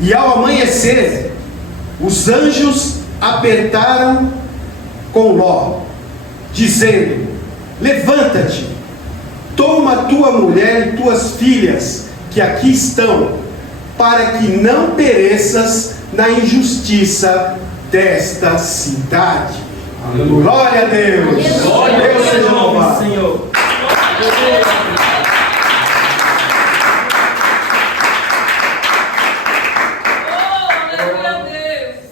E ao amanhecer, os anjos apertaram com Ló, dizendo: levanta-te, toma tua mulher e tuas filhas, que aqui estão, para que não pereças na injustiça desta cidade. Aleluia. Glória a Deus. Glória a Deus seja louvado, Senhor.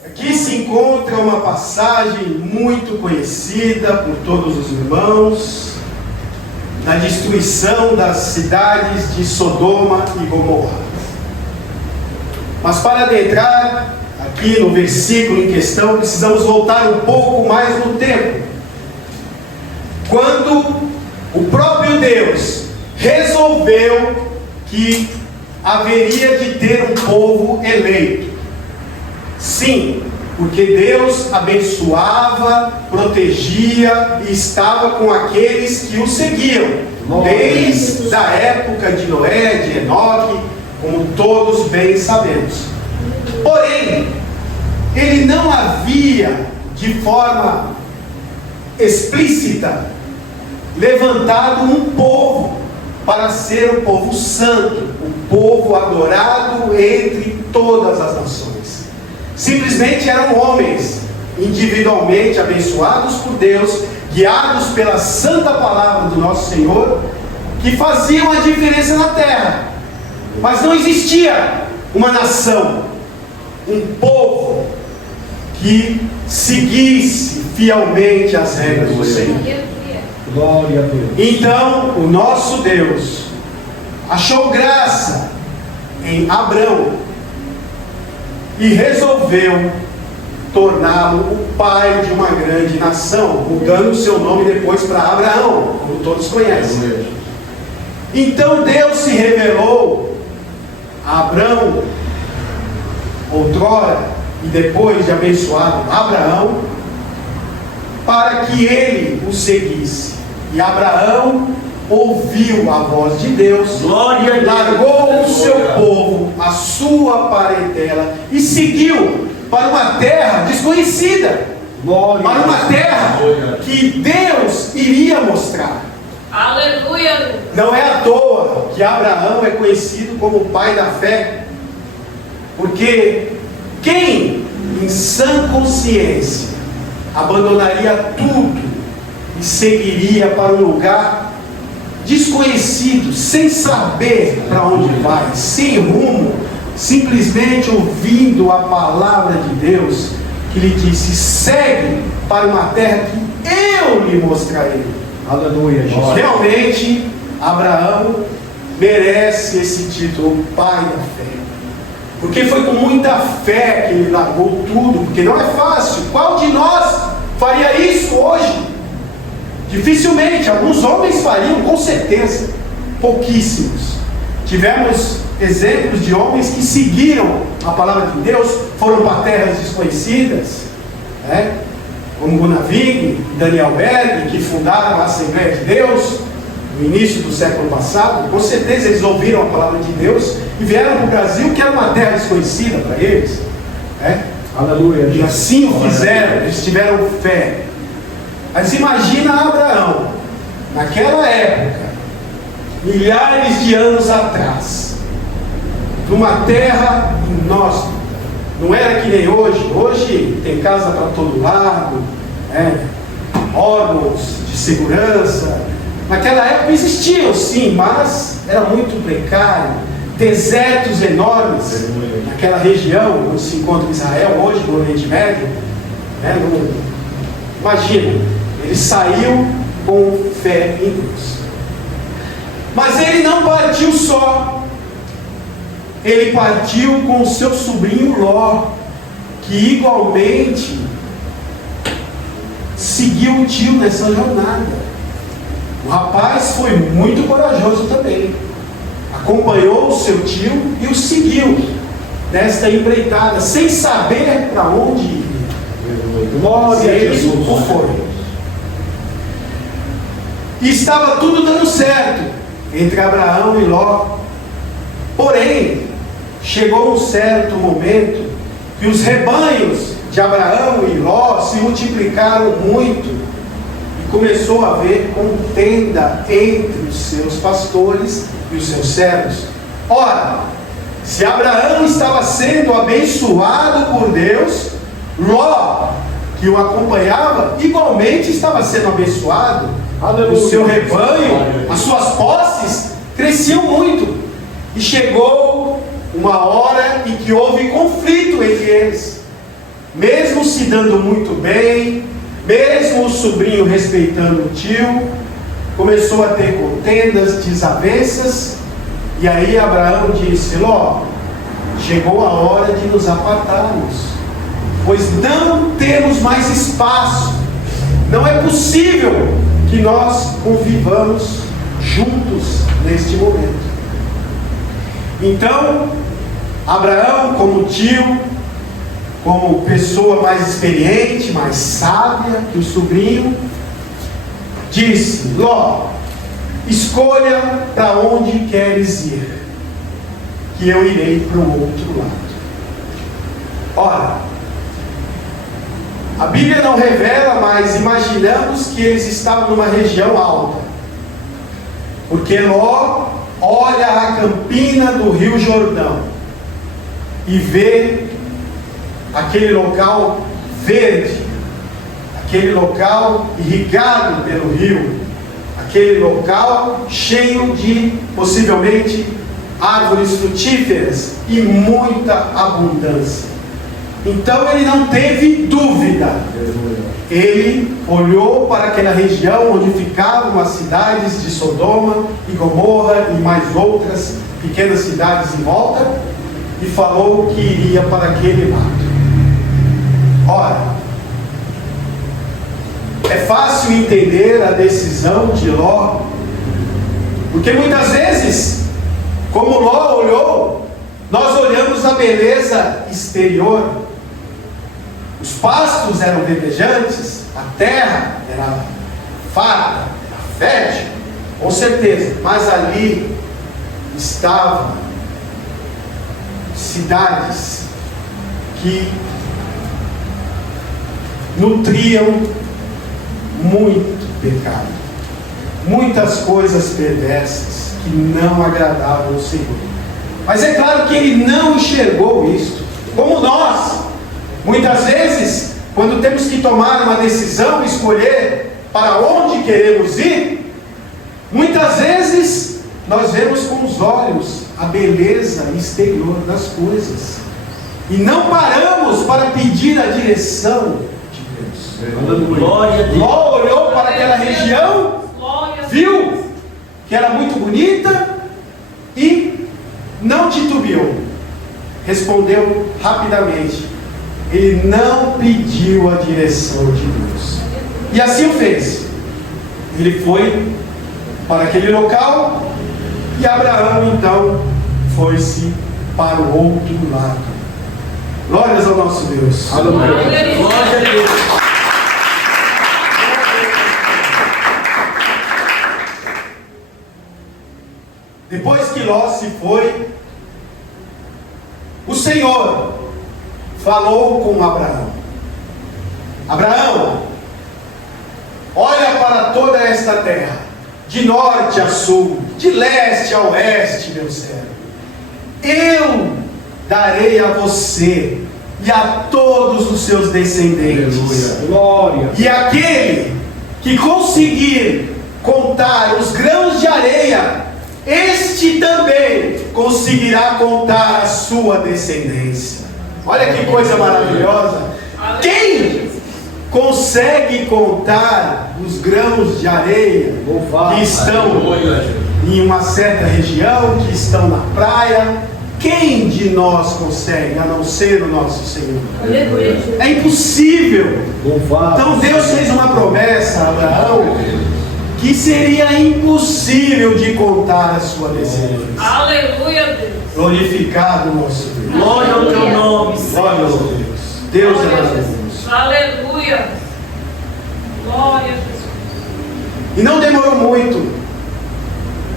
Aqui se encontra uma passagem muito conhecida por todos os irmãos, da destruição das cidades de Sodoma e Gomorra. Mas para adentrar aqui no versículo em questão, precisamos voltar um pouco mais no tempo. Quando o próprio Deus resolveu que haveria de ter um povo eleito. Sim, porque Deus abençoava, protegia e estava com aqueles que o seguiam, desde a época de Noé, de Enoque, como todos bem sabemos. Porém, ele não havia de forma explícita levantado um povo para ser o povo santo, o povo adorado entre todas as nações. Simplesmente eram homens individualmente abençoados por Deus, guiados pela santa palavra do nosso Senhor, que faziam a diferença na terra. Mas não existia uma nação, um povo que seguisse fielmente as regras do Senhor. Glória a Deus. Então o nosso Deus achou graça em Abrão e resolveu torná-lo o pai de uma grande nação, mudando o seu nome depois para Abraão, como todos conhecem. Então Deus se revelou a Abrão, outrora, e depois de abençoado Abraão, para que ele o seguisse. E Abraão ouviu a voz de Deus, largou o seu povo, a sua parentela, e seguiu para uma terra desconhecida, para uma terra que Deus iria mostrar. Aleluia! Não é à toa que Abraão é conhecido como o pai da fé, porque quem em sã consciência abandonaria tudo e seguiria para um lugar desconhecido, sem saber para onde vai, sem rumo, simplesmente ouvindo a palavra de Deus, que lhe disse: segue para uma terra que eu lhe mostrarei. Aleluia, Jesus. Realmente, Abraão merece esse título, pai da fé, porque foi com muita fé que ele largou tudo, porque não é fácil. Qual de nós faria isso hoje? Dificilmente. Alguns homens fariam, com certeza, pouquíssimos. Tivemos exemplos de homens que seguiram a palavra de Deus, foram para terras desconhecidas, como Gunavig, Daniel Berg, que fundaram a Assembleia de Deus no início do século passado. Com certeza eles ouviram a palavra de Deus e vieram para o Brasil, que era uma terra desconhecida para eles. Aleluia. E assim o fizeram, eles tiveram fé. Mas imagina Abraão, naquela época, milhares de anos atrás, numa terra inóspita. Não era que nem hoje. Hoje tem casa para todo lado, órgãos de segurança. Naquela época existiam sim, mas era muito precário. Desertos enormes naquela região onde se encontra Israel hoje, no Oriente Médio. Imagina, ele saiu com fé em Deus. Mas ele não partiu só. Ele partiu com o seu sobrinho Ló, que igualmente seguiu o tio nessa jornada. O rapaz foi muito corajoso também. Acompanhou o seu tio e o seguiu nesta empreitada, sem saber para onde ir. Glória a Jesus. O foi. E estava tudo dando certo entre Abraão e Ló. Porém, chegou um certo momento que os rebanhos de Abraão e Ló se multiplicaram muito e começou a haver contenda entre os seus pastores e os seus servos. Ora, se Abraão estava sendo abençoado por Deus, Ló, que o acompanhava, igualmente estava sendo abençoado. Aleluia. O seu rebanho, as suas posses cresciam muito. E chegou uma hora em que houve conflito entre eles. Mesmo se dando muito bem, mesmo o sobrinho respeitando o tio, começou a ter contendas, desavenças. E aí Abraão disse: Ló, chegou a hora de nos apartarmos, pois não temos mais espaço. Não é possível que nós convivamos juntos neste momento. Então, Abraão, como tio, como pessoa mais experiente, mais sábia que o sobrinho, disse: Ló, escolha para onde queres ir, que eu irei para o outro lado. Ora, a Bíblia não revela, mas imaginamos que eles estavam numa região alta, porque Ló olha a campina do Rio Jordão e vê aquele local verde, aquele local irrigado pelo rio, aquele local cheio de, possivelmente, árvores frutíferas e muita abundância. Então ele não teve dúvida. Ele olhou para aquela região onde ficavam as cidades de Sodoma e Gomorra e mais outras pequenas cidades em volta e falou que iria para aquele lado. Ora, é fácil entender a decisão de Ló, porque muitas vezes, como Ló olhou, nós olhamos a beleza exterior. Os pastos eram verdejantes, a terra era farta, era fértil, com certeza, mas ali estavam cidades que nutriam muito pecado, muitas coisas perversas que não agradavam ao Senhor. Mas é claro que ele não enxergou isso, como nós. Muitas vezes, quando temos que tomar uma decisão, escolher para onde queremos ir, muitas vezes nós vemos com os olhos a beleza exterior das coisas e não paramos para pedir a direção de Deus. Ló olhou para aquela região, viu que era muito bonita e não titubeou, respondeu rapidamente. Ele não pediu a direção de Deus. E assim o fez. Ele foi para aquele local e Abraão então foi-se para o outro lado. Glórias ao nosso Deus. Aleluia. Glória a Deus. Depois que Ló se foi, o Senhor falou com Abraão: Abraão, olha para toda esta terra, de norte a sul, de leste a oeste, meu servo. Eu darei a você e a todos os seus descendentes. Aleluia. Glória. E aquele que conseguir contar os grãos de areia, este também conseguirá contar a sua descendência. Olha que coisa maravilhosa. Quem consegue contar os grãos de areia que estão em uma certa região, que estão na praia? Quem de nós consegue, a não ser o nosso Senhor? É impossível. Então Deus fez uma promessa a Abraão que seria impossível de contar a sua descendência. Aleluia, Deus. Glorificado o nosso Deus. Glória ao teu nome, Glória ao Deus. Deus é maravilhoso. Aleluia. Glória a Jesus. E não demorou muito.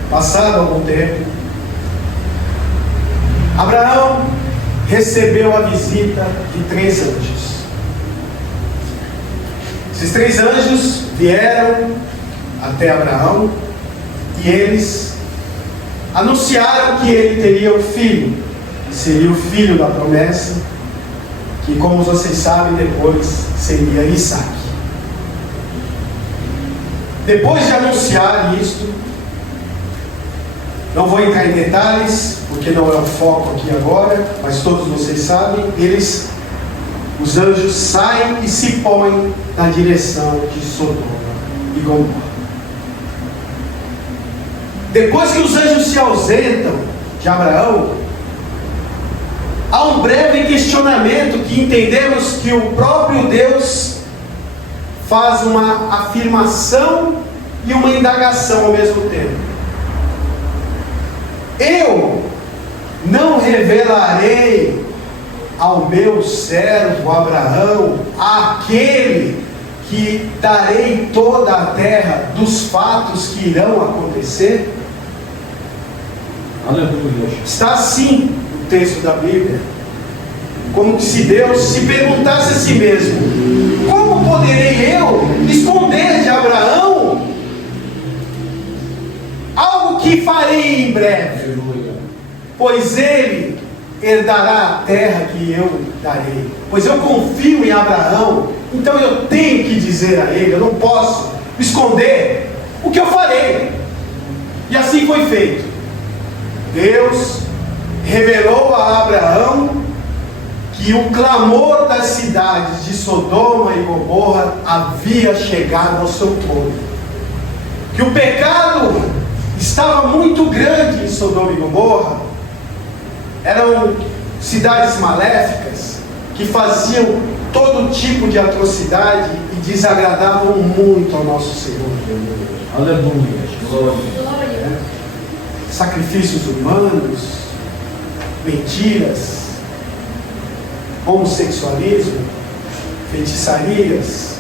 Passado algum tempo, Abraão recebeu a visita de 3 anjos. Esses 3 anjos vieram até Abraão e eles anunciaram que ele teria um filho, que seria o filho da promessa, que, como vocês sabem, depois seria Isaac. Depois de anunciar isto, não vou entrar em detalhes, porque não é o foco aqui agora, mas todos vocês sabem, os anjos saem e se põem na direção de Sodoma e Gomorra. Depois que os anjos se ausentam de Abraão, há um breve questionamento que entendemos que o próprio Deus faz uma afirmação e uma indagação ao mesmo tempo. Eu não revelarei ao meu servo Abraão aquele que darei toda a terra dos fatos que irão acontecer? Aleluia. Está assim no texto da Bíblia, como se Deus se perguntasse a si mesmo: como poderei eu esconder de Abraão algo que farei em breve? Aleluia. Pois ele herdará a terra que eu darei. Pois eu confio em Abraão, então eu tenho que dizer a ele, eu não posso esconder o que eu farei. E assim foi feito. Deus revelou a Abraão que o clamor das cidades de Sodoma e Gomorra havia chegado ao seu ponto, que o pecado estava muito grande em Sodoma e Gomorra. Eram cidades maléficas que faziam todo tipo de atrocidade e desagradavam muito ao nosso Senhor. Aleluia. Glória. Sacrifícios humanos, mentiras, homossexualismo, feitiçarias,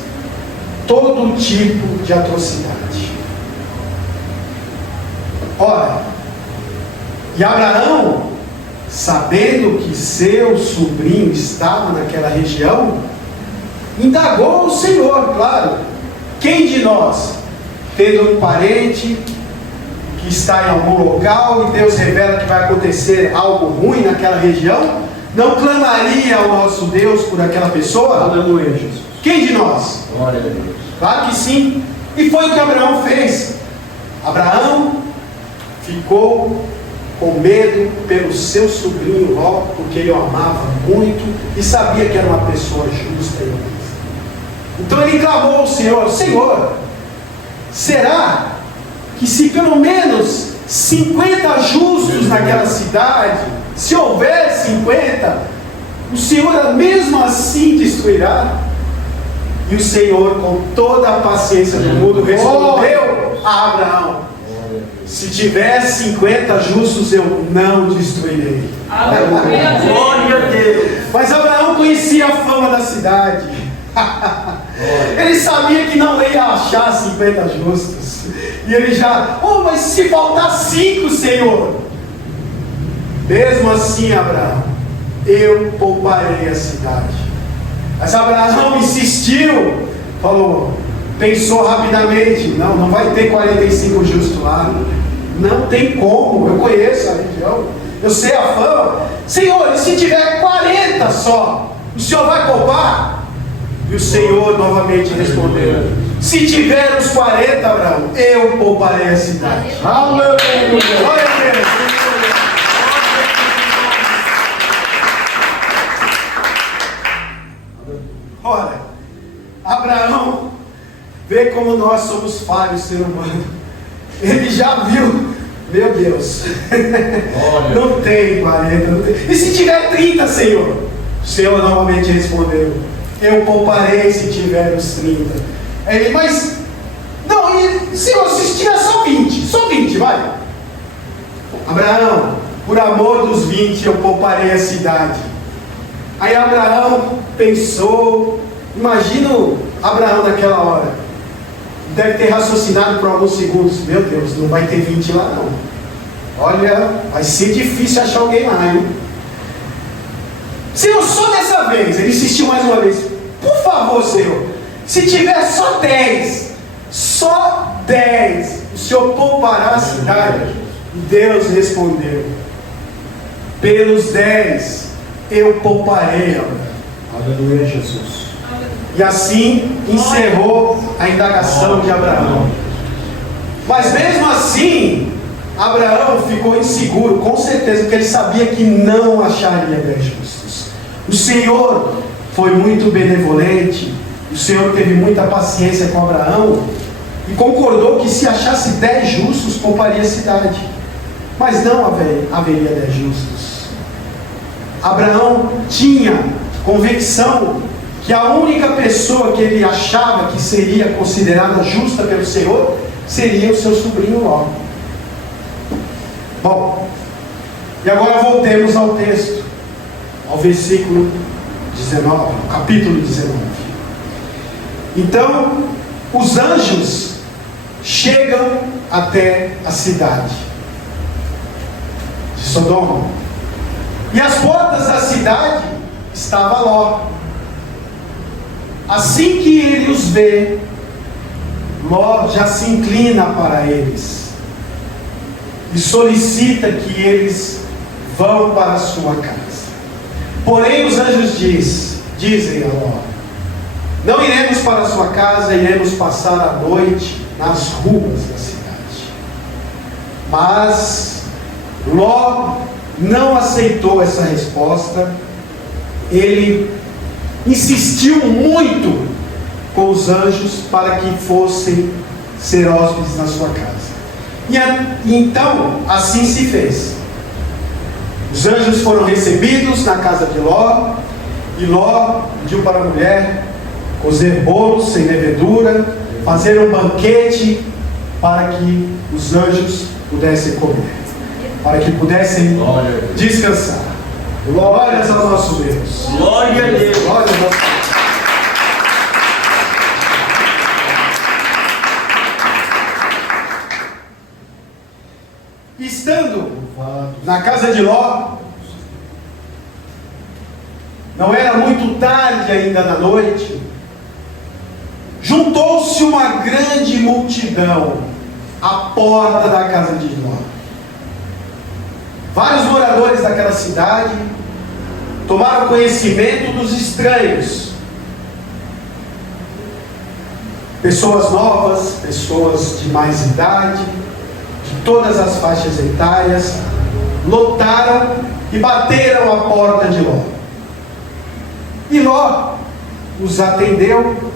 todo tipo de atrocidade. Ora, e Abraão, sabendo que seu sobrinho estava naquela região, indagou o Senhor, claro: quem de nós, tendo um parente que está em algum local e Deus revela que vai acontecer algo ruim naquela região, não clamaria ao nosso Deus por aquela pessoa? Aleluia, Jesus. Quem de nós? Glória a Deus. Claro que sim. E foi o que Abraão fez. Abraão ficou com medo pelo seu sobrinho Ló, porque ele o amava muito e sabia que era uma pessoa justa e honesta. Então ele clamou ao Senhor: Senhor, será que se pelo menos 50 justos naquela cidade, se houver 50, o Senhor mesmo assim destruirá? E o Senhor, com toda a paciência do mundo, respondeu a Abraão: se tiver 50 justos, eu não destruirei. Aleluia. Glória a Deus. Mas Abraão conhecia a fama da cidade. Ele sabia que não ia achar 50 justos. E ele já: mas se faltar 5, Senhor. Mesmo assim, Abraão, eu pouparei a cidade. Mas Abraão insistiu, pensou rapidamente: não vai ter 45 justos lá. Não tem como, eu conheço a região, eu sei a fama. Senhor, e se tiver 40 só, o Senhor vai poupar? E o Senhor novamente respondeu: se tiver os 40, Abraão, eu pouparei a cidade. Aleluia. Glória a Deus. Ora, Abraão vê como nós somos falhos, ser humano. Ele já viu, meu Deus, não tem 40, não tem. E se tiver 30, Senhor? O Senhor novamente respondeu: eu pouparei se tiver os 30. Ele: mas, não, Senhor, se tiver só 20, vai. Abraão, por amor dos 20, eu pouparei a cidade. Aí Abraão pensou, imagina Abraão naquela hora, deve ter raciocinado por alguns segundos: meu Deus, não vai ter 20 lá não. Olha, vai ser difícil achar alguém lá, hein? Senhor, só dessa vez. Ele insistiu mais uma vez. Por favor, Senhor, se tiver só 10, o Senhor poupará a cidade. E Deus respondeu: pelos 10 eu pouparei, Abraão. Aleluia, Jesus. E assim encerrou a indagação de Abraão. Mas mesmo assim, Abraão ficou inseguro, com certeza, porque ele sabia que não acharia 10 justos. O Senhor foi muito benevolente, o Senhor teve muita paciência com Abraão e concordou que se achasse 10 justos, pouparia a cidade. Mas não haveria 10 justos. Abraão tinha convicção que a única pessoa que ele achava que seria considerada justa pelo Senhor seria o seu sobrinho Ló. Bom, e agora voltemos ao texto, ao versículo 19, capítulo 19. Então, os anjos chegam até a cidade de Sodoma, e às portas da cidade estava Ló. Assim que ele os vê, Ló já se inclina para eles e solicita que eles vão para a sua casa. Porém os anjos dizem a Ló: não iremos para a sua casa, iremos passar a noite nas ruas da cidade. Mas Ló não aceitou essa resposta. Ele insistiu muito com os anjos para que fossem ser hóspedes na sua casa. E então, assim se fez. Os anjos foram recebidos na casa de Ló, e Ló pediu para a mulher cozer bolos sem levedura, fazer um banquete para que os anjos pudessem comer, para que pudessem descansar. Glórias ao nosso Deus. Glória a Deus. Glória ao nosso Deus. Estando na casa de Ló, não era muito tarde ainda da noite, juntou-se uma grande multidão à porta da casa de Ló. Vários moradores daquela cidade tomaram conhecimento dos estranhos. Pessoas novas, pessoas de mais idade, de todas as faixas etárias, lotaram e bateram a porta de Ló. E Ló os atendeu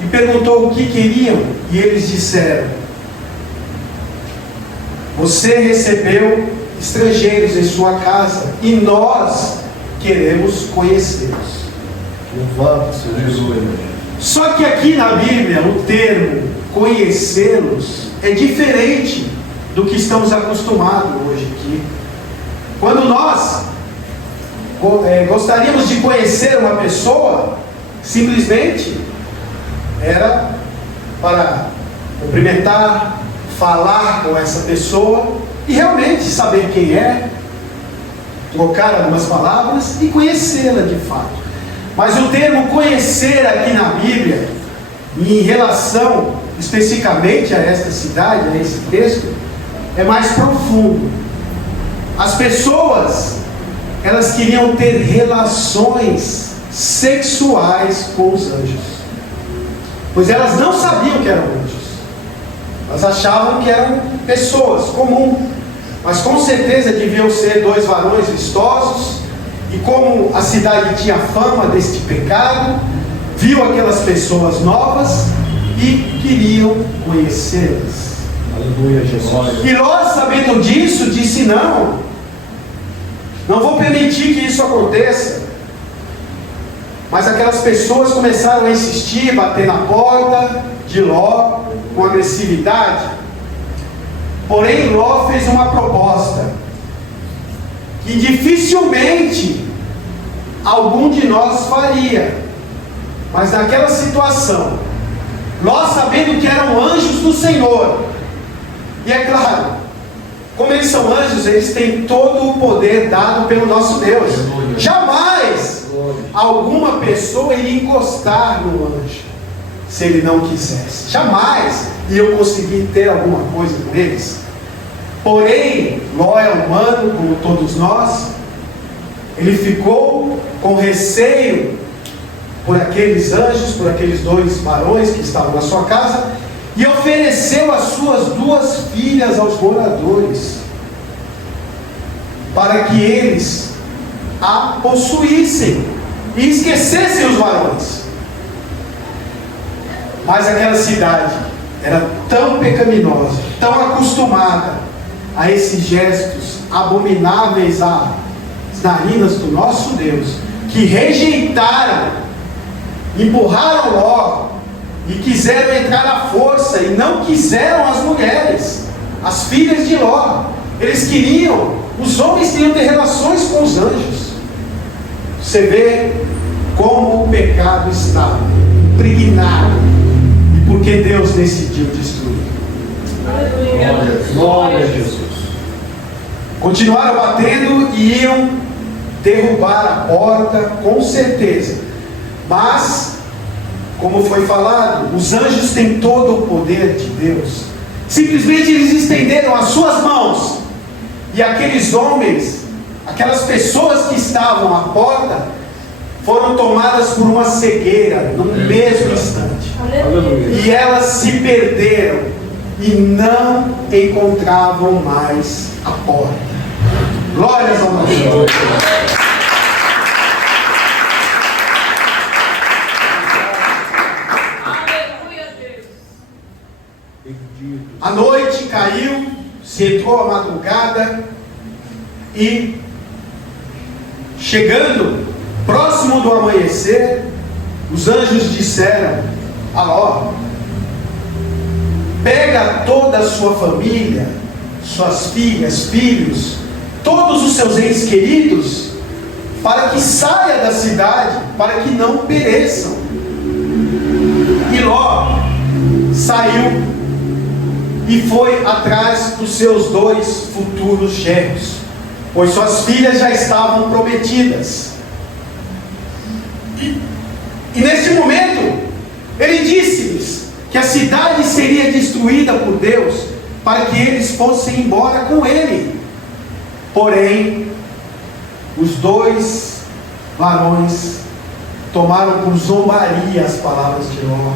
e perguntou o que queriam, e eles disseram: você recebeu estrangeiros em sua casa e nós queremos conhecê-los. Louvado seja Jesus. Só que aqui na Bíblia o termo conhecê-los é diferente do que estamos acostumados hoje aqui. Quando nós gostaríamos de conhecer uma pessoa, simplesmente era para cumprimentar, falar com essa pessoa e realmente saber quem é, trocar algumas palavras e conhecê-la de fato. Mas o termo conhecer aqui na Bíblia, em relação especificamente a esta cidade, a esse texto, é mais profundo. As pessoas, elas queriam ter relações sexuais com os anjos, pois elas não sabiam que eram anjos. Elas achavam que eram pessoas comuns, mas com certeza deviam ser 2 varões vistosos. E como a cidade tinha fama deste pecado, viu aquelas pessoas novas e queriam conhecê-las. Aleluia, Jesus. E Ló, sabendo disso, disse: não vou permitir que isso aconteça. Mas aquelas pessoas começaram a insistir, bater na porta de Ló com agressividade. Porém Ló fez uma proposta que dificilmente algum de nós faria. Mas naquela situação, Ló, sabendo que eram anjos do Senhor, e é claro, como eles são anjos, eles têm todo o poder dado pelo nosso Deus. Jamais alguma pessoa iria encostar no anjo se ele não quisesse. Jamais iam conseguir ter alguma coisa com eles. Porém, Ló é humano, como todos nós. Ele ficou com receio por aqueles anjos, por aqueles 2 varões que estavam na sua casa, e ofereceu as suas 2 filhas aos moradores, para que eles a possuíssem e esquecessem os varões. Mas aquela cidade era tão pecaminosa, tão acostumada a esses gestos abomináveis às narinas do nosso Deus, que rejeitaram, empurraram Ló e quiseram entrar à força, e não quiseram as mulheres, as filhas de Ló. Eles queriam, os homens queriam ter relações com os anjos. Você vê como o pecado estava impregnado, e porque Deus decidiu destruir. Glória a Jesus. Continuaram batendo e iam derrubar a porta, com certeza. Mas, como foi falado, os anjos têm todo o poder de Deus. Simplesmente eles estenderam as suas mãos, e aqueles homens, aquelas pessoas que estavam à porta, foram tomadas por uma cegueira no mesmo instante. Aleluia. E elas se perderam e não encontravam mais a porta. Glórias ao nosso Deus. A noite caiu, se entrou a madrugada, e chegando próximo do amanhecer, os anjos disseram a Ló: pega toda a sua família, suas filhas, filhos, todos os seus entes queridos, para que saia da cidade, para que não pereçam. E Ló saiu e foi atrás dos seus 2 futuros genros, pois suas filhas já estavam prometidas. E nesse momento, ele disse-lhes que a cidade seria destruída por Deus, para que eles fossem embora com ele. Porém, os 2 varões tomaram por zombaria as palavras de Ló,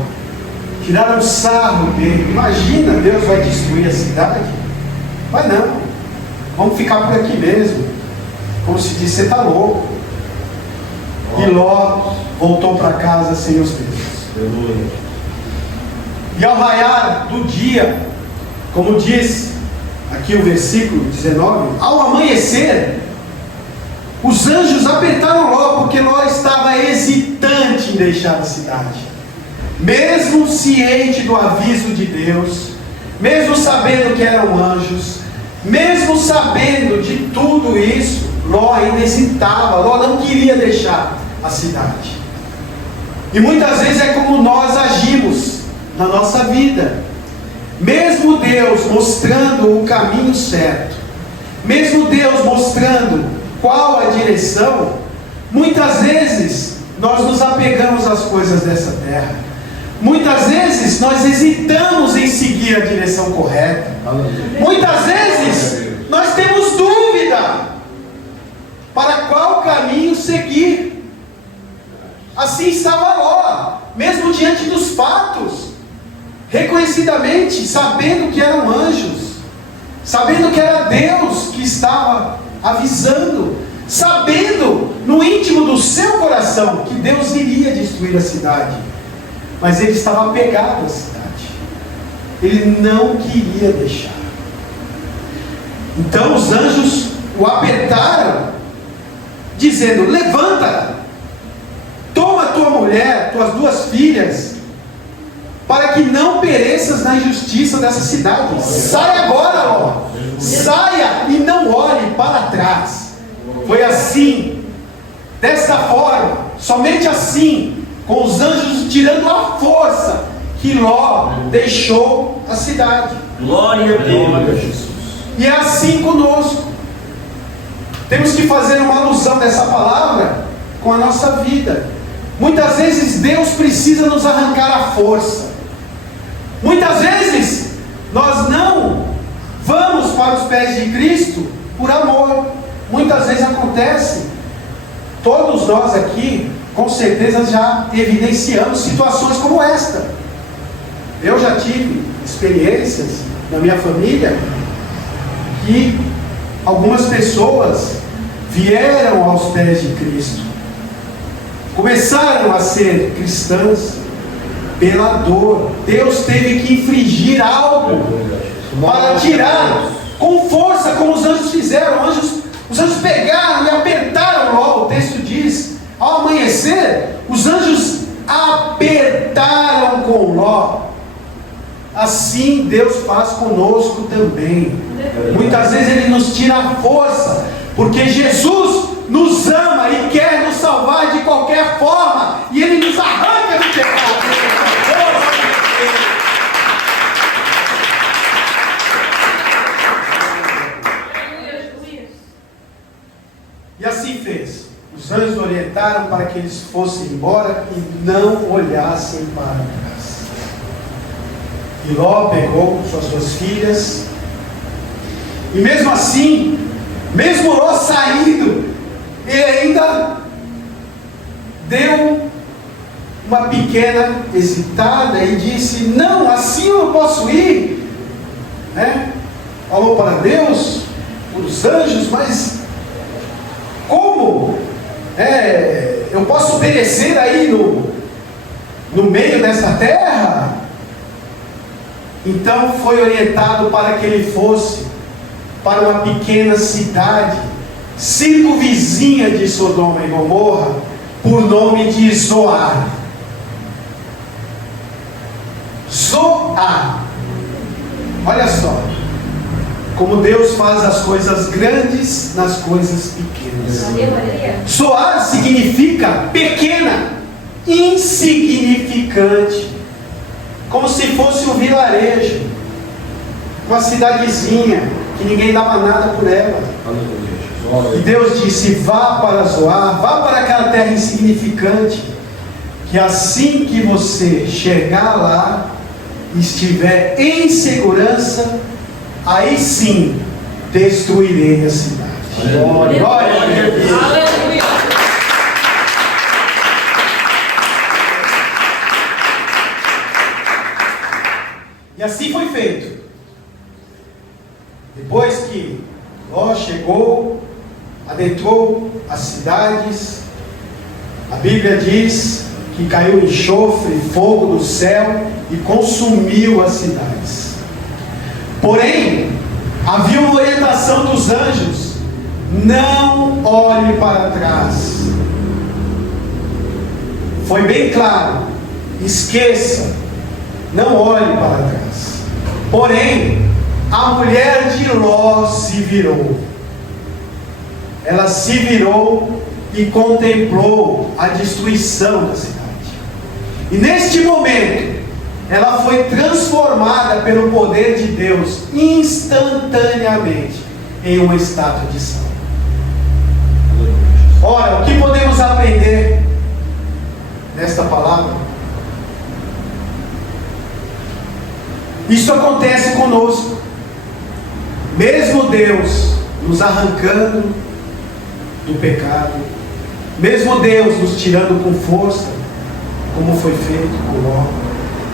tiraram sarro dele. Imagina, Deus vai destruir a cidade? Mas não, vamos ficar por aqui mesmo. Como se diz, você está louco. E Ló voltou para casa sem os filhos. E ao raiar do dia, como diz aqui o versículo 19, ao amanhecer, os anjos apertaram Ló, porque Ló estava hesitante em deixar a cidade. Mesmo ciente do aviso de Deus, mesmo sabendo que eram anjos, mesmo sabendo de tudo isso, Ló ainda hesitava. Ló não queria deixar a cidade. E muitas vezes é como nós agimos na nossa vida. Mesmo Deus mostrando o caminho certo, mesmo Deus mostrando qual a direção, muitas vezes nós nos apegamos às coisas dessa terra. Muitas vezes nós hesitamos em seguir a direção correta. Muitas vezes nós temos dúvida para qual caminho seguir. Assim estava Ló, mesmo diante dos fatos, reconhecidamente, sabendo que eram anjos, sabendo que era Deus que estava avisando, sabendo no íntimo do seu coração que Deus iria destruir a cidade. Mas ele estava apegado à cidade, ele não queria deixar. Então os anjos o apertaram, dizendo: levanta, toma tua mulher, tuas 2 filhas, para que não pereças na injustiça dessa cidade. Saia agora, Ló, saia e não olhe para trás. Foi assim, desta forma, somente assim, com os anjos tirando a força, que Ló deixou a cidade. Glória a Deus. E é assim conosco. Temos que fazer uma alusão dessa palavra com a nossa vida. Muitas vezes Deus precisa nos arrancar a força. Muitas vezes nós não vamos para os pés de Cristo por amor. Muitas vezes acontece. Todos nós aqui, com certeza, já evidenciamos situações como esta. Eu já tive experiências na minha família que algumas pessoas vieram aos pés de Cristo, começaram a ser cristãs pela dor. Deus teve que infligir algo para tirar com força, como os anjos fizeram. Os anjos pegaram e apertaram Ló. O texto diz: ao amanhecer, os anjos apertaram com Ló. Assim Deus faz conosco também. Muitas vezes Ele nos tira a força, porque Jesus nos ama e quer nos salvar de qualquer forma, e Ele nos arranca do pecado. E assim fez. Os anjos orientaram para que eles fossem embora e não olhassem para trás. E Ló pegou suas duas filhas, e mesmo assim, mesmo Ló saindo, ele ainda deu uma pequena hesitada e disse: não, assim eu não posso ir, né? Falou para Deus, os anjos, mas como eu posso perecer aí no meio dessa terra? Então foi orientado para que ele fosse para uma pequena cidade circunvizinha de Sodoma e Gomorra, por nome de Zoar. Zoar. Olha só como Deus faz as coisas grandes nas coisas pequenas. Zoar significa pequena, insignificante, como se fosse um vilarejo, uma cidadezinha que ninguém dava nada por ela. E Deus disse: vá para Zoar, vá para aquela terra insignificante, que assim que você chegar lá, estiver em segurança, aí sim destruirei a cidade. Glória a Deus. Aleluia. E assim foi feito. Depois que Ló chegou, adentrou as cidades, a Bíblia diz que caiu enxofre, fogo do céu e consumiu as cidades. Porém, havia uma orientação dos anjos: não olhe para trás. Foi bem claro: esqueça, não olhe para trás. Porém, a mulher de Ló se virou. Ela se virou e contemplou a destruição da cidade. E neste momento, ela foi transformada pelo poder de Deus instantaneamente em uma estátua de sal. Ora, o que podemos aprender nesta palavra? Isso acontece conosco. Mesmo Deus nos arrancando do pecado, mesmo Deus nos tirando com força, como foi feito com Ló,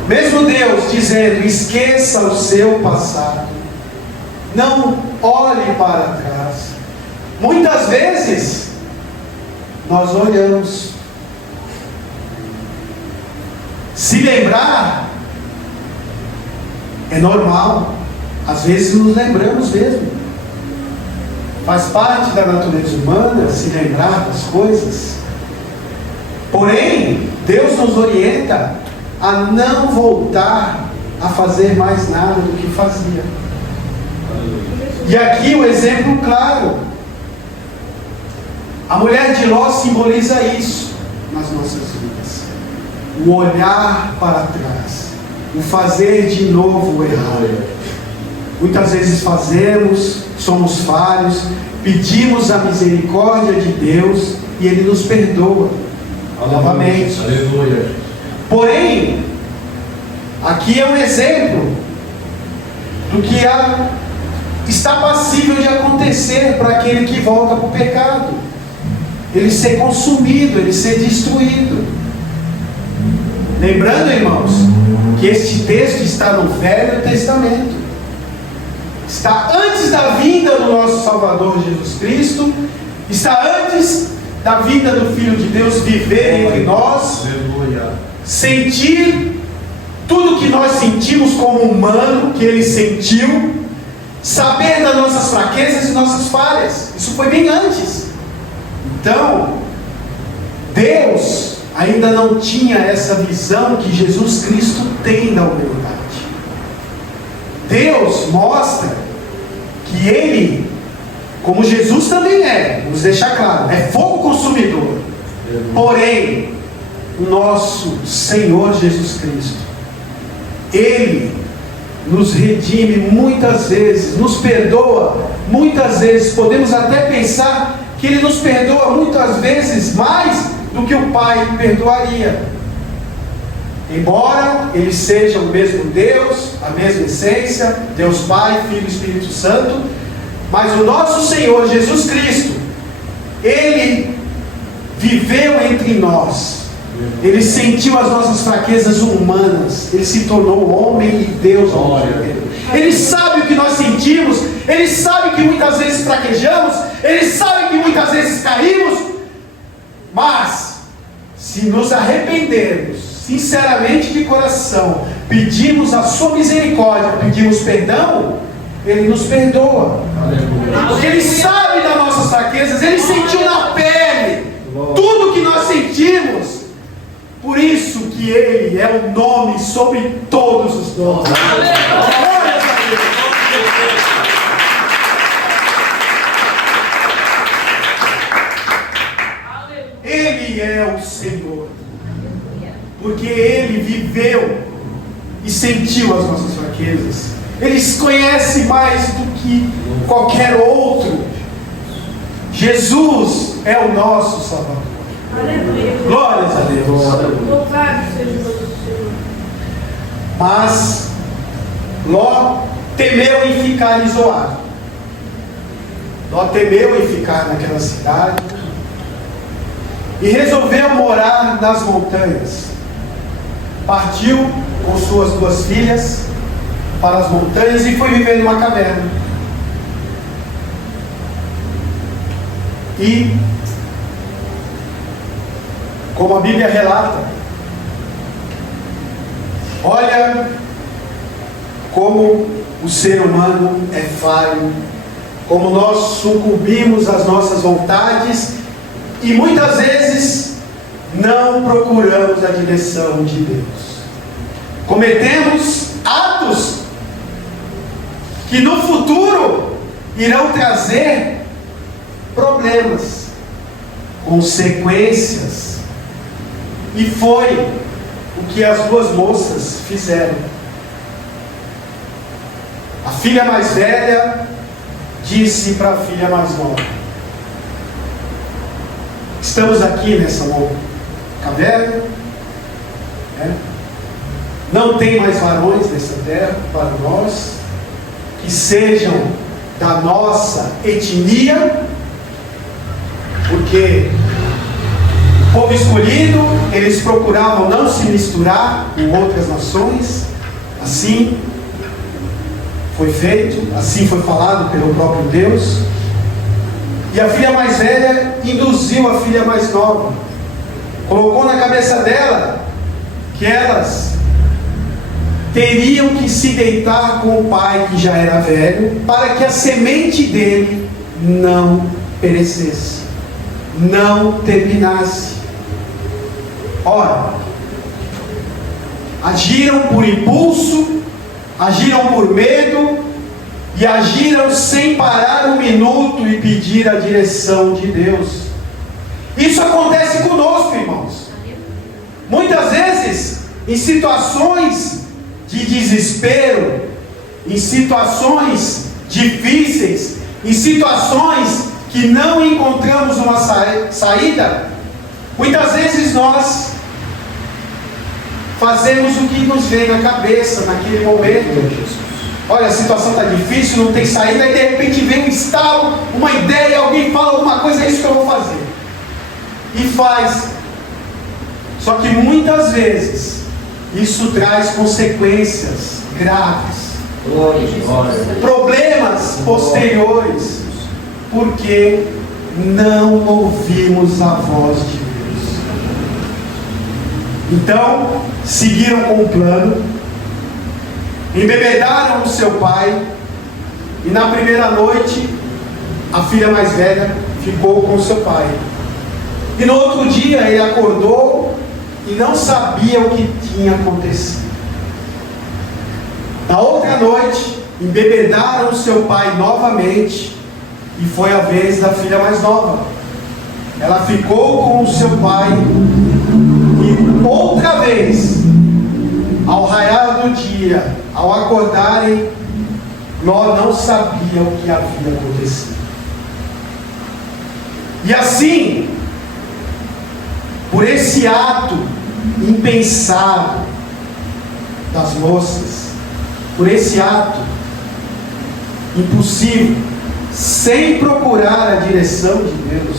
mesmo Deus dizendo: esqueça o seu passado, não olhe para trás. Muitas vezes nós olhamos. Se lembrar é normal, às vezes nos lembramos mesmo. Faz parte da natureza humana se lembrar das coisas. Porém, Deus nos orienta a não voltar a fazer mais nada do que fazia. E aqui o exemplo claro: a mulher de Ló simboliza isso nas nossas vidas. O olhar para trás, o fazer de novo o errado. Muitas vezes fazemos, somos falhos, pedimos a misericórdia de Deus e Ele nos perdoa. Novamente. Aleluia. Porém, aqui é um exemplo do que está passível de acontecer para aquele que volta para o pecado. Ele ser consumido, ele ser destruído. Lembrando, irmãos, que este texto está no Velho Testamento. Está antes da vinda do nosso Salvador Jesus Cristo. Está antes da vinda do Filho de Deus viver entre nós. Aleluia. Sentir tudo que nós sentimos como humano, que Ele sentiu. Saber das nossas fraquezas e nossas falhas. Isso foi bem antes. Então, Deus ainda não tinha essa visão que Jesus Cristo tem da humanidade. Deus mostra que Ele, como Jesus também é, vamos deixar claro, é fogo consumidor. Porém, o nosso Senhor Jesus Cristo, Ele nos redime muitas vezes, nos perdoa muitas vezes. Podemos até pensar que Ele nos perdoa muitas vezes mais do que o Pai perdoaria. Embora Ele seja o mesmo Deus, a mesma essência, Deus Pai, Filho e Espírito Santo, mas o nosso Senhor Jesus Cristo, Ele viveu entre nós. Ele sentiu as nossas fraquezas humanas. Ele se tornou homem e Deus ao mesmo tempo. Ele sabe o que nós sentimos. Ele sabe que muitas vezes fraquejamos. Ele sabe que muitas vezes caímos. Mas, se nos arrependermos sinceramente de coração, pedimos a sua misericórdia, pedimos perdão, Ele nos perdoa. Porque Ele sabe das nossas fraquezas. Ele sentiu na pele tudo que nós sentimos. Por isso que Ele é o nome sobre todos os nomes. Glórias a Deus. Ele é o Senhor. Porque Ele viveu e sentiu as nossas fraquezas. Ele conhece mais do que qualquer outro. Jesus é o nosso Salvador. Aleluia. Glórias a Deus. Louvado seja o Senhor. Mas Ló temeu em ficar isolado. Ló temeu em ficar naquela cidade e resolveu morar nas montanhas. Partiu com suas 2 filhas para as montanhas e foi viver numa caverna. E, como a Bíblia relata, olha como o ser humano é falho, como nós sucumbimos às nossas vontades e muitas vezes não procuramos a direção de Deus. Cometemos atos que no futuro irão trazer problemas, consequências. E foi o que as 2 moças fizeram. A filha mais velha disse para a filha mais nova: estamos aqui nessa caverna, não tem mais varões nessa terra para nós, que sejam da nossa etnia, porque o povo escolhido, eles procuravam não se misturar com outras nações. Assim foi feito, assim foi falado pelo próprio Deus. E a filha mais velha induziu a filha mais nova, colocou na cabeça dela que elas teriam que se deitar com o pai, que já era velho, para que a semente dele não perecesse, não terminasse. Ora, agiram por impulso, agiram por medo e agiram sem parar um minuto e pedir a direção de Deus. Isso acontece conosco, irmãos. Muitas vezes, em situações de desespero, em situações difíceis, em situações que não encontramos uma saída, muitas vezes nós fazemos o que nos vem na cabeça naquele momento. Olha, a situação está difícil, não tem saída, e de repente vem um estalo, uma ideia, alguém fala alguma coisa, é isso que eu vou fazer. E faz. Só que muitas vezes isso traz consequências graves, problemas posteriores, porque não ouvimos a voz de Deus. Então, seguiram com o plano, embebedaram o seu pai, e na primeira noite, a filha mais velha ficou com o seu pai. E no outro dia, ele acordou e não sabia o que tinha acontecido. Na outra noite, embebedaram o seu pai novamente, e foi a vez da filha mais nova. Ela ficou com o seu pai, e outra vez, ao raiar do dia, ao acordarem, Ló não sabia o que havia acontecido. E assim, por esse ato impensado das moças, por esse ato impulsivo, sem procurar a direção de Deus,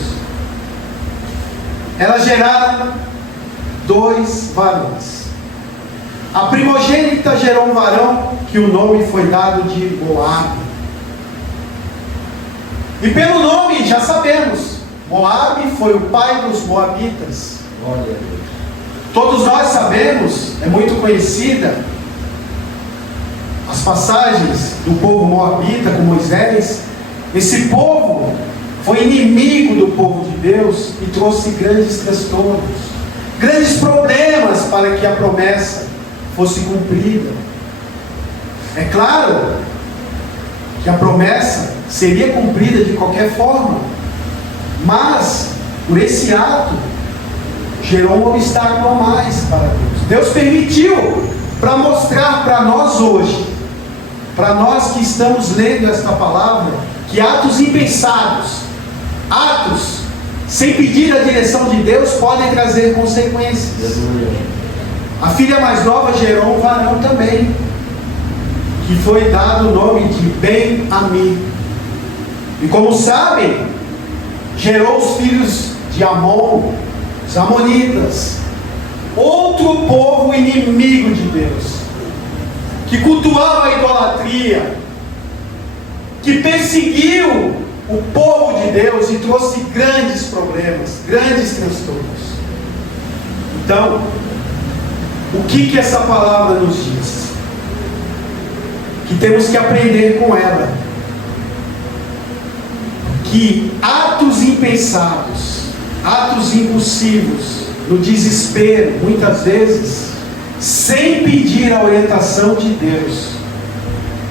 elas geraram 2 varões. A primogênita gerou um varão que o nome foi dado de Moabe. E pelo nome já sabemos, Moabe foi o pai dos moabitas. Todos nós sabemos, é muito conhecida as passagens do povo moabita com Moisés. Esse povo foi inimigo do povo de Deus e trouxe grandes transtornos, grandes problemas para que a promessa fosse cumprida. É claro que a promessa seria cumprida de qualquer forma, mas por esse ato gerou um obstáculo a mais para Deus. Deus permitiu para mostrar para nós hoje, para nós que estamos lendo esta palavra, que atos impensados, atos sem pedir a direção de Deus, podem trazer consequências. A filha mais nova gerou um varão também, que foi dado o nome de Ben-Ami. E como sabem, gerou os filhos de Amon, os amonitas, outro povo inimigo de Deus, que cultuava a idolatria, que perseguiu o povo de Deus e trouxe grandes problemas, grandes transtornos. Então, o que essa palavra nos diz? Que temos que aprender com ela, que atos impensados, atos impulsivos, no desespero, muitas vezes, sem pedir a orientação de Deus,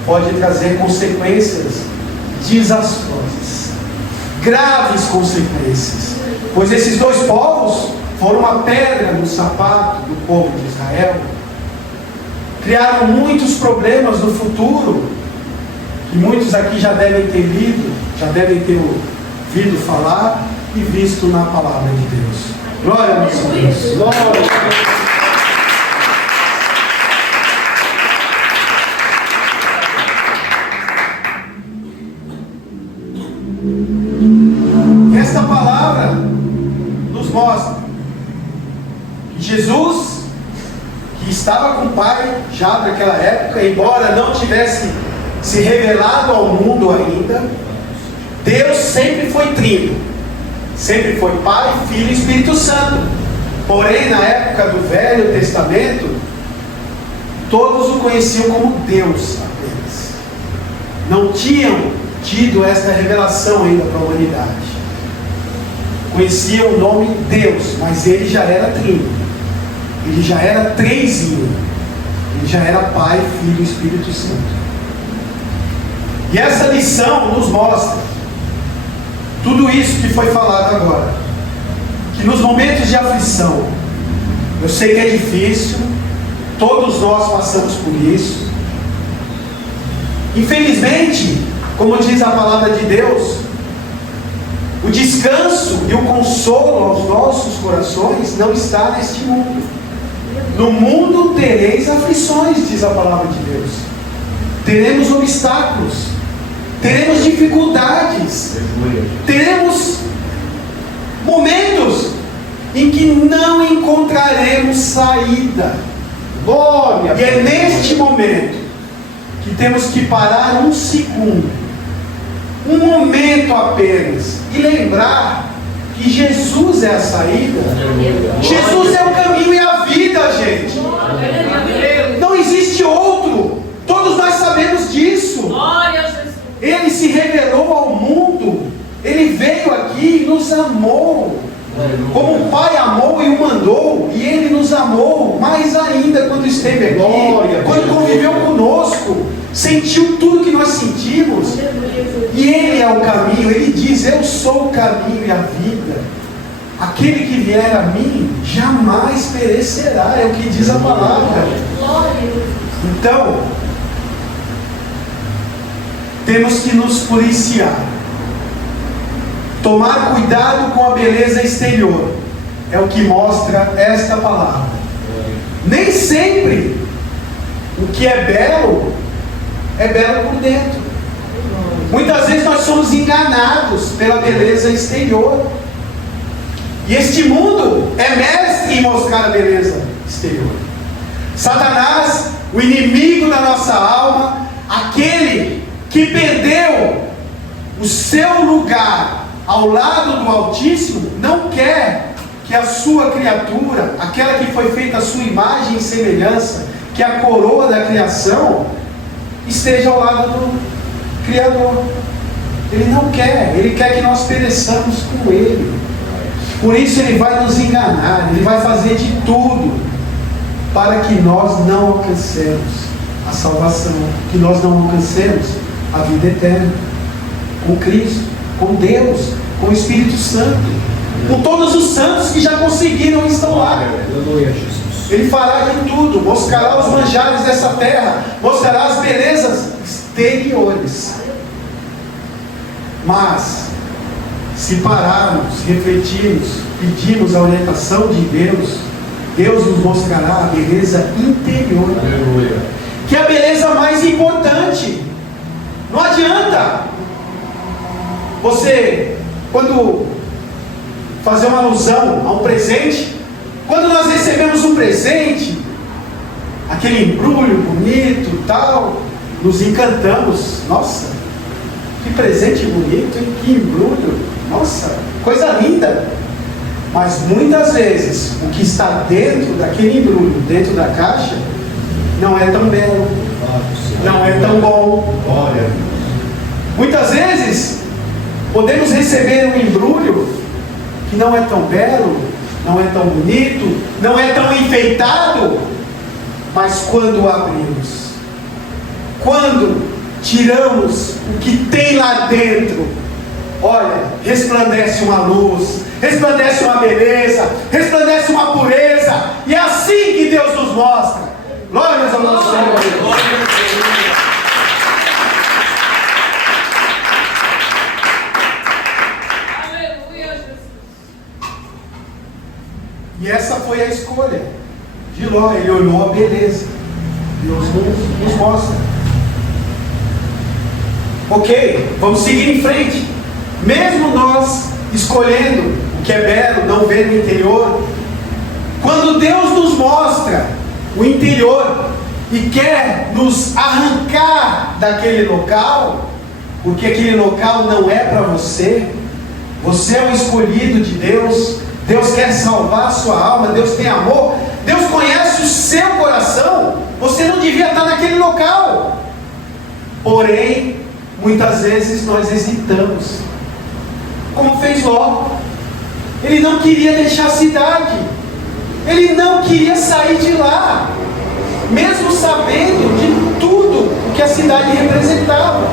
pode trazer consequências desastrosas, graves consequências, pois esses 2 povos foram uma pedra no sapato do povo de Israel, criaram muitos problemas no futuro, que muitos aqui já devem ter lido, já devem ter ouvido falar e visto na palavra de Deus. Glória a Deus. Glória a Deus. Esta palavra nos mostra que Jesus, que estava com o Pai já naquela época, embora não tivesse se revelado ao mundo ainda, Deus sempre foi trino, sempre foi Pai, Filho e Espírito Santo. Porém, na época do Velho Testamento, todos o conheciam como Deus apenas. Não tinham tido esta revelação ainda para a humanidade. Conheciam o nome Deus, mas ele já era trino. Ele já era trêsinho. Ele já era Pai, Filho e Espírito Santo. E essa lição nos mostra tudo isso que foi falado agora. Que nos momentos de aflição, eu sei que é difícil, todos nós passamos por isso, Infelizmente, como diz a palavra de Deus, o descanso e o consolo aos nossos corações não está neste mundo. No mundo tereis aflições, diz a palavra de Deus. Teremos obstáculos, teremos dificuldades, teremos momentos em que não encontraremos saída. Glória. E é neste momento que temos que parar um segundo, um momento apenas, e lembrar que Jesus é a saída. Jesus é o caminho e a vida, gente. Não existe outro. Todos nós sabemos disso. Ele se revelou ao mundo. Ele veio aqui e nos amou. Como o Pai amou e o mandou, e Ele nos amou mais ainda quando esteve aqui, quando conviveu conosco, sentiu tudo que nós sentimos, e Ele é o caminho. Ele diz: eu sou o caminho e a vida, aquele que vier a mim jamais perecerá, é o que diz a palavra. Então, temos que nos policiar, tomar cuidado com a beleza exterior, é o que mostra esta palavra. Nem sempre o que é belo por dentro. Muitas vezes nós somos enganados pela beleza exterior, e este mundo é mestre em mostrar a beleza exterior. Satanás, o inimigo da nossa alma, aquele que perdeu o seu lugar ao lado do Altíssimo, não quer que a sua criatura, aquela que foi feita a sua imagem e semelhança, que é a coroa da criação, esteja ao lado do Criador. Ele não quer, ele quer que nós pereçamos com ele. Por isso ele vai nos enganar, ele vai fazer de tudo para que nós não alcancemos a salvação, que nós não alcancemos a vida eterna com Cristo, com Deus, com o Espírito Santo, com todos os santos que já conseguiram e estão lá. Ele fará de tudo, mostrará os manjares dessa terra, mostrará as belezas exteriores. Mas, se pararmos, refletirmos, pedirmos a orientação de Deus, Deus nos mostrará a beleza interior, que é a beleza mais importante. Não adianta você, quando fazer uma alusão a um presente, quando nós recebemos um presente, aquele embrulho bonito, tal, nos encantamos. Nossa, que presente bonito, hein? Que embrulho, nossa, coisa linda. Mas muitas vezes o que está dentro daquele embrulho, dentro da caixa, não é tão belo, não é tão bom. Muitas vezes podemos receber um embrulho que não é tão belo, não é tão bonito, não é tão enfeitado, mas quando abrimos, quando tiramos o que tem lá dentro, olha, resplandece uma luz, resplandece uma beleza, resplandece uma pureza, e é assim que Deus nos mostra. Glórias ao nosso Senhor. E essa foi a escolha de Ló. Ele olhou a beleza. Deus nos mostra. Ok, vamos seguir em frente. Mesmo nós escolhendo o que é belo, não vendo o interior, quando Deus nos mostra o interior e quer nos arrancar daquele local, porque aquele local não é para você, você é o escolhido de Deus. Deus quer salvar a sua alma, Deus tem amor, Deus conhece o seu coração. Você não devia estar naquele local. Porém, muitas vezes nós hesitamos, como fez Ló. Ele não queria deixar a cidade, ele não queria sair de lá, mesmo sabendo de tudo o que a cidade representava,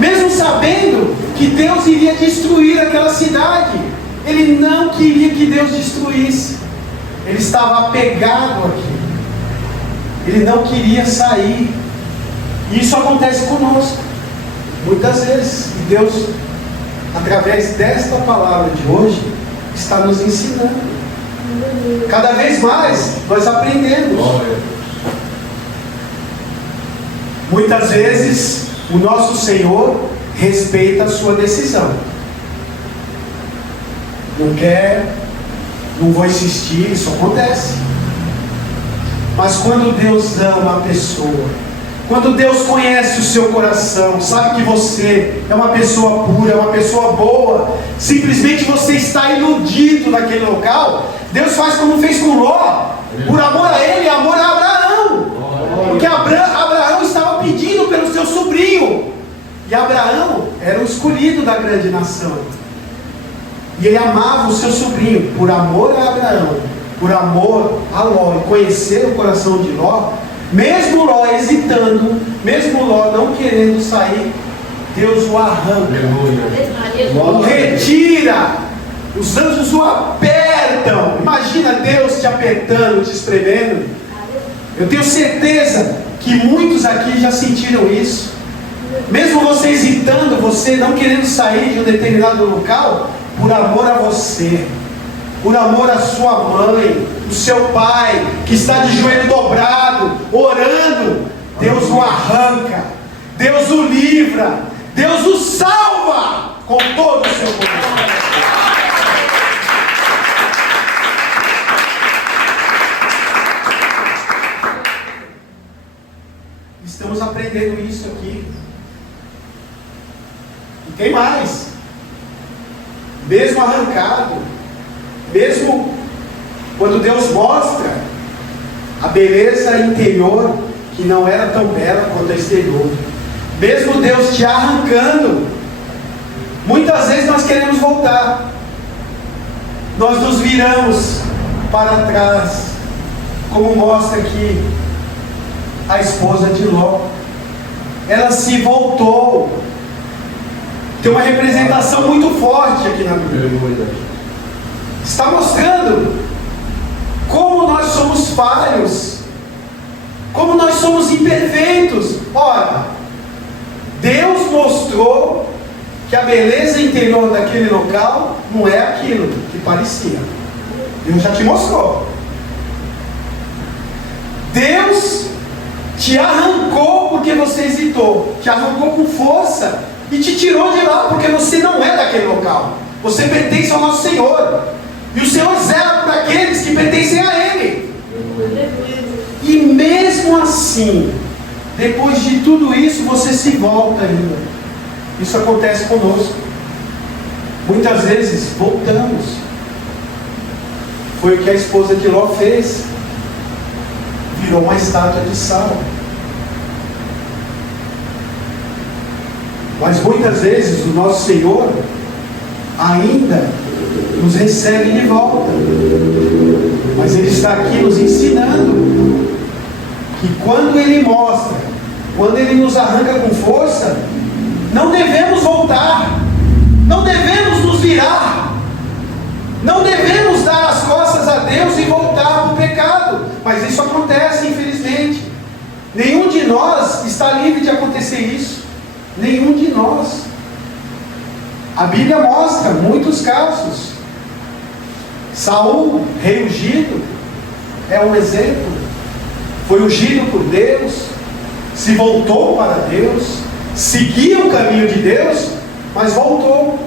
mesmo sabendo que Deus iria destruir aquela cidade. Ele não queria que Deus destruísse. Ele estava apegado aqui. Ele não queria sair. E isso acontece conosco, muitas vezes. E Deus, através desta palavra de hoje, está nos ensinando. Cada vez mais nós aprendemos. Muitas vezes o nosso Senhor respeita a sua decisão. Não quer, não vou insistir, isso acontece. Mas quando Deus ama a pessoa, quando Deus conhece o seu coração, sabe que você é uma pessoa pura, é uma pessoa boa, simplesmente você está iludido naquele local, Deus faz como fez com Ló, por amor a ele, amor a Abraão. Porque Abraão estava pedindo pelo seu sobrinho, e Abraão era o escolhido da grande nação, e ele amava o seu sobrinho. Por amor a Abraão, por amor a Ló, e conhecer o coração de Ló, mesmo Ló hesitando, mesmo Ló não querendo sair, Deus o arranca, o retira, os anjos o apertam. Imagina Deus te apertando, te espremendo. Eu tenho certeza que muitos aqui já sentiram isso. Mesmo você hesitando, você não querendo sair de um determinado local, por amor a você, por amor à sua mãe, o seu pai, que está de joelho dobrado, orando, Deus o arranca, Deus o livra, Deus o salva com todo o seu poder. Estamos aprendendo isso aqui. E tem mais. Mesmo arrancado, mesmo quando Deus mostra a beleza interior, que não era tão bela quanto a exterior, mesmo Deus te arrancando, muitas vezes nós queremos voltar, nós nos viramos para trás, como mostra aqui a esposa de Ló. Ela se voltou. Tem uma representação muito forte aqui na Bíblia. Está mostrando como nós somos falhos, como nós somos imperfeitos. Ora, Deus mostrou que a beleza interior daquele local não é aquilo que parecia. Deus já te mostrou. Deus te arrancou porque você hesitou, te arrancou com força e te tirou de lá porque você não é daquele local. Você pertence ao nosso Senhor, e o Senhor zela por aqueles que pertencem a Ele. E mesmo assim, depois de tudo isso, você se volta ainda. Isso acontece conosco. Muitas vezes voltamos. Foi o que a esposa de Ló fez. Virou uma estátua de sal. Mas muitas vezes o nosso Senhor ainda nos recebe de volta. Mas Ele está aqui nos ensinando que quando Ele mostra, quando Ele nos arranca com força, não devemos voltar, não devemos nos virar, não devemos dar as costas a Deus e voltar para o pecado. Mas isso acontece, infelizmente. Nenhum de nós está livre de acontecer isso. Nenhum de nós. A Bíblia mostra muitos casos. Saul, rei ungido, é um exemplo. Foi ungido por Deus, se voltou para Deus, seguia o caminho de Deus, mas voltou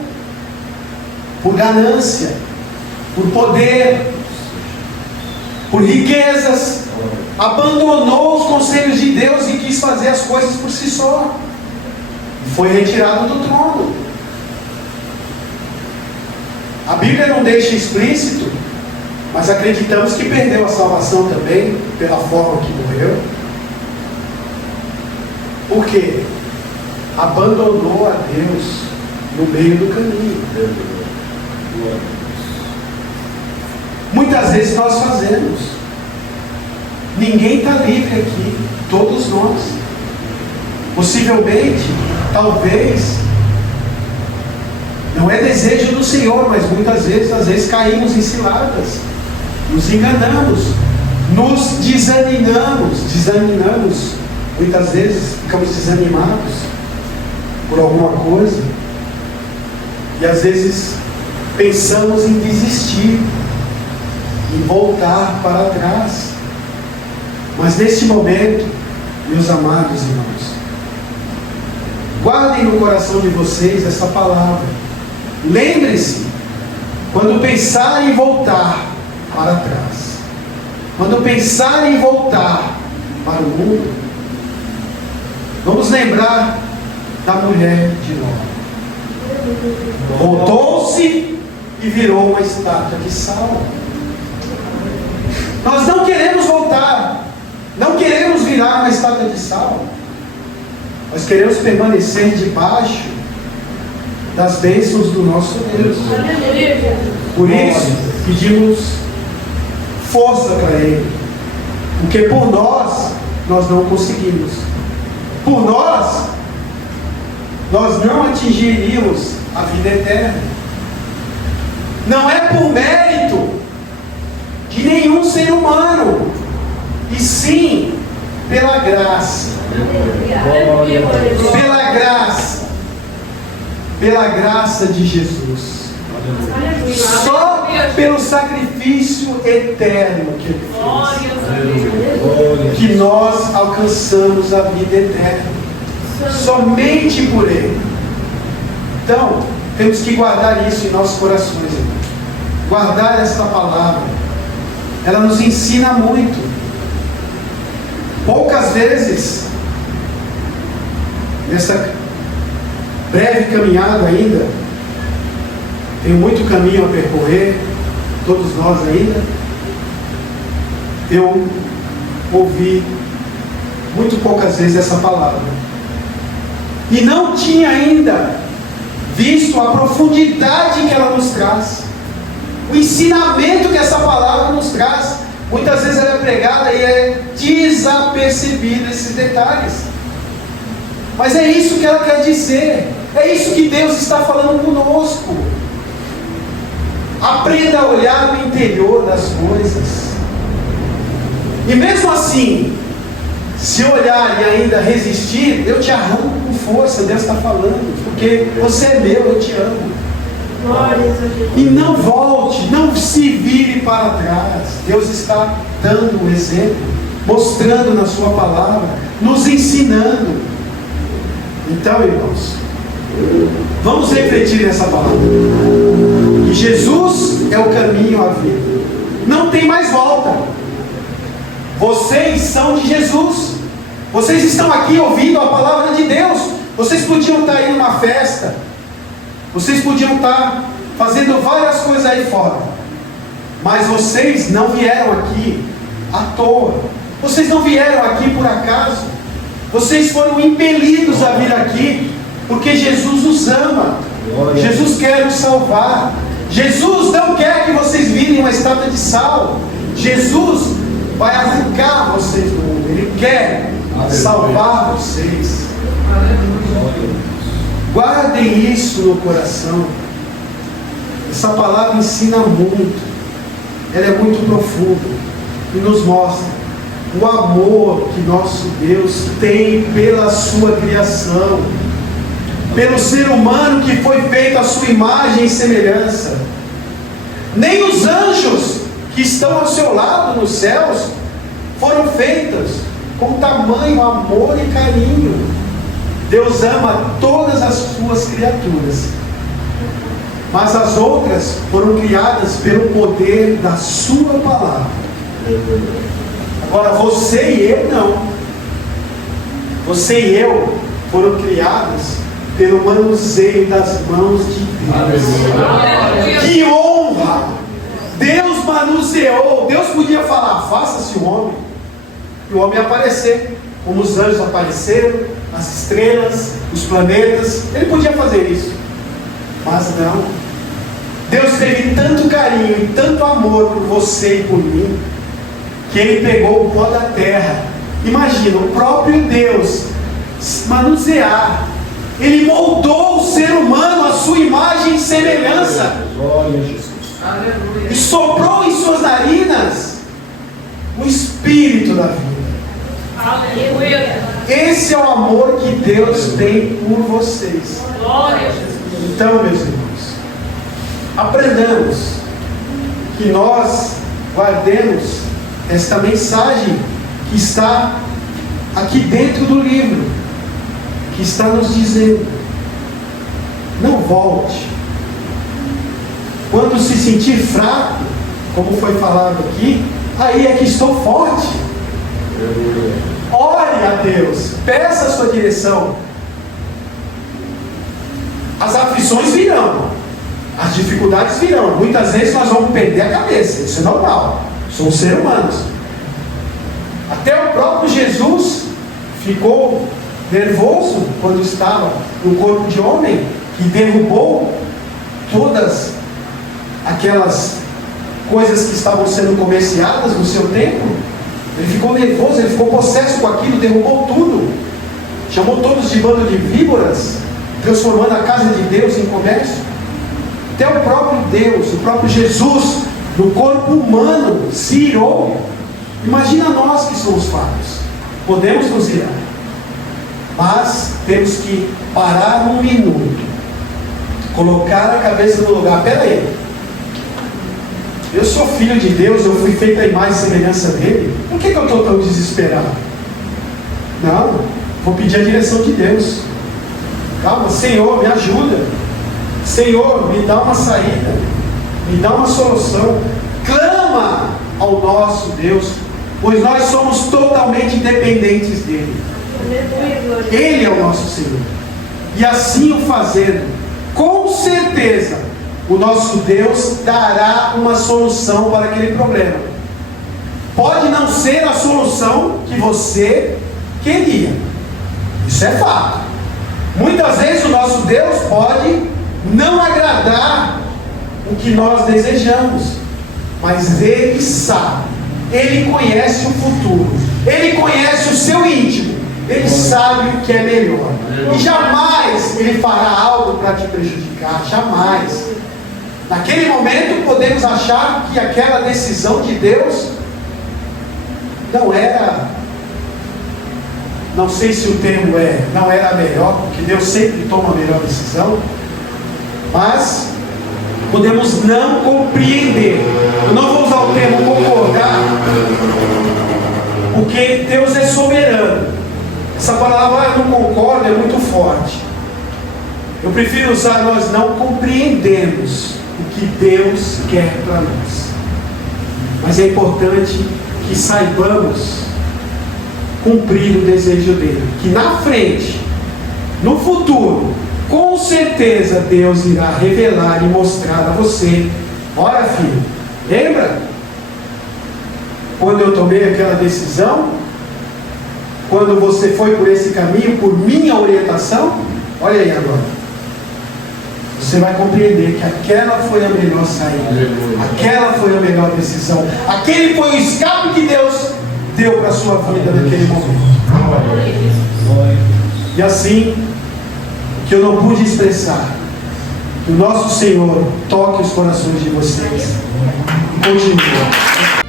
por ganância, por poder, por riquezas, abandonou os conselhos de Deus e quis fazer as coisas por si só. Foi retirado do trono. A Bíblia não deixa explícito, mas acreditamos que perdeu a salvação também, pela forma que morreu. Por quê? Abandonou a Deus no meio do caminho. Muitas vezes nós fazemos. Ninguém está livre aqui, todos nós. Possivelmente, talvez, não é desejo do Senhor, mas muitas vezes, às vezes caímos em ciladas, nos enganamos, nos desanimamos Muitas vezes ficamos desanimados por alguma coisa e às vezes pensamos em desistir, em voltar para trás. Mas neste momento, meus amados irmãos, guardem no coração de vocês essa palavra. Lembre-se, quando pensarem em voltar para trás, quando pensarem em voltar para o mundo, vamos lembrar da mulher de Nó. Voltou-se e virou uma estátua de sal. Nós não queremos voltar, não queremos virar uma estátua de sal. Nós queremos permanecer debaixo das bênçãos do nosso Deus. Por isso, pedimos força para Ele, porque por nós não conseguimos. Por nós não atingiríamos a vida eterna. Não é por mérito de nenhum ser humano, e sim pela graça. Pela graça de Jesus. Só pelo sacrifício eterno que Ele fez, que nós alcançamos a vida eterna. Somente por Ele. Então, temos que guardar isso em nossos corações, irmãos. Guardar esta palavra. Ela nos ensina muito. Poucas vezes, nessa breve caminhada ainda, tenho muito caminho a percorrer, todos nós ainda, eu ouvi muito poucas vezes essa palavra. E não tinha ainda visto a profundidade que ela nos traz, o ensinamento que essa palavra nos traz. Muitas vezes ela é pregada e é desapercebida esses detalhes. Mas é isso que ela quer dizer. É isso que Deus está falando conosco. Aprenda a olhar no interior das coisas. E mesmo assim, se olhar e ainda resistir, eu te arranco com força. Deus está falando, porque você é meu, eu te amo. E não volte, não se vire para trás. Deus está dando um exemplo, mostrando na sua palavra, nos ensinando. Então, irmãos, vamos refletir nessa palavra. Que Jesus é o caminho à vida. Não tem mais volta. Vocês são de Jesus. Vocês estão aqui ouvindo a palavra de Deus. Vocês podiam estar aí numa festa. Vocês podiam estar fazendo várias coisas aí fora. Mas vocês não vieram aqui à toa. Vocês não vieram aqui por acaso. Vocês foram impelidos a vir aqui porque Jesus os ama. Jesus quer os salvar. Jesus não quer que vocês virem uma estátua de sal. Jesus vai arrancar vocês do mundo. Ele quer salvar vocês. Guardem isso no coração. Essa palavra ensina muito. Ela é muito profunda e nos mostra o amor que nosso Deus tem pela sua criação, pelo ser humano que foi feito à sua imagem e semelhança. Nem os anjos que estão ao seu lado nos céus foram feitos com tamanho amor e carinho. Deus ama todas as suas criaturas, mas as outras foram criadas pelo poder da sua palavra. Agora você e eu não. Você e eu foram criados pelo manuseio das mãos de Deus. Que honra! Deus manuseou. Deus podia falar, faça-se o homem, e o homem ia aparecer, como os anjos apareceram, as estrelas, os planetas. Ele podia fazer isso, mas não. Deus teve tanto carinho e tanto amor por você e por mim, que Ele pegou o pó da terra. Imagina, o próprio Deus manusear. Ele moldou o ser humano à sua imagem e semelhança. Glória a Jesus. E soprou em suas narinas o Espírito da vida. Aleluia. Esse é o amor que Deus tem por vocês. Glória a Jesus. Então, meus irmãos, aprendamos que nós guardemos esta mensagem que está aqui dentro do livro, que está nos dizendo: não volte. Quando se sentir fraco, como foi falado aqui, aí é que estou forte. Ore a Deus, peça a sua direção. As aflições virão, as dificuldades virão. Muitas vezes nós vamos perder a cabeça, isso é normal, somos seres humanos. Até o próprio Jesus ficou nervoso quando estava no corpo de homem, que derrubou todas aquelas coisas que estavam sendo comerciadas no seu templo. Ele ficou nervoso, ele ficou possesso com aquilo, derrubou tudo, chamou todos de bando de víboras, transformando a casa de Deus em comércio. Até o próprio Deus, o próprio Jesus, no corpo humano, se irou. Imagina nós que somos falhos. Podemos nos irar, mas temos que parar um minuto, colocar a cabeça no lugar. Espera aí, eu sou filho de Deus, eu fui feito à imagem e semelhança dele. Por que eu estou tão desesperado? Não, vou pedir a direção de Deus. Calma, Senhor, me ajuda. Senhor, me dá uma saída, me dá uma solução. Clama ao nosso Deus, pois nós somos totalmente dependentes dele. Ele é o nosso Senhor. E assim o fazendo, com certeza, o nosso Deus dará uma solução para aquele problema. Pode não ser a solução que você queria, isso é fato. Muitas vezes o nosso Deus pode não agradar o que nós desejamos, mas Ele sabe, Ele conhece o futuro, Ele conhece o seu íntimo, Ele sabe o que é melhor, e jamais Ele fará algo para te prejudicar, jamais. Naquele momento podemos achar que aquela decisão de Deus não era, não sei se o termo não era a melhor, porque Deus sempre toma a melhor decisão, mas podemos não compreender. Eu não vou usar o termo concordar, porque Deus é soberano. Essa palavra eu não concordo é muito forte. Eu prefiro usar nós não compreendemos o que Deus quer para nós. Mas é importante que saibamos cumprir o desejo dele, que na frente, no futuro, com certeza Deus irá revelar e mostrar a você: olha, filho, lembra quando eu tomei aquela decisão? Quando você foi por esse caminho, por minha orientação? Olha aí agora. Você vai compreender que aquela foi a melhor saída, aquela foi a melhor decisão, aquele foi o escape que Deus deu para a sua vida naquele momento. E assim, que eu não pude expressar, que o nosso Senhor toque os corações de vocês e continue.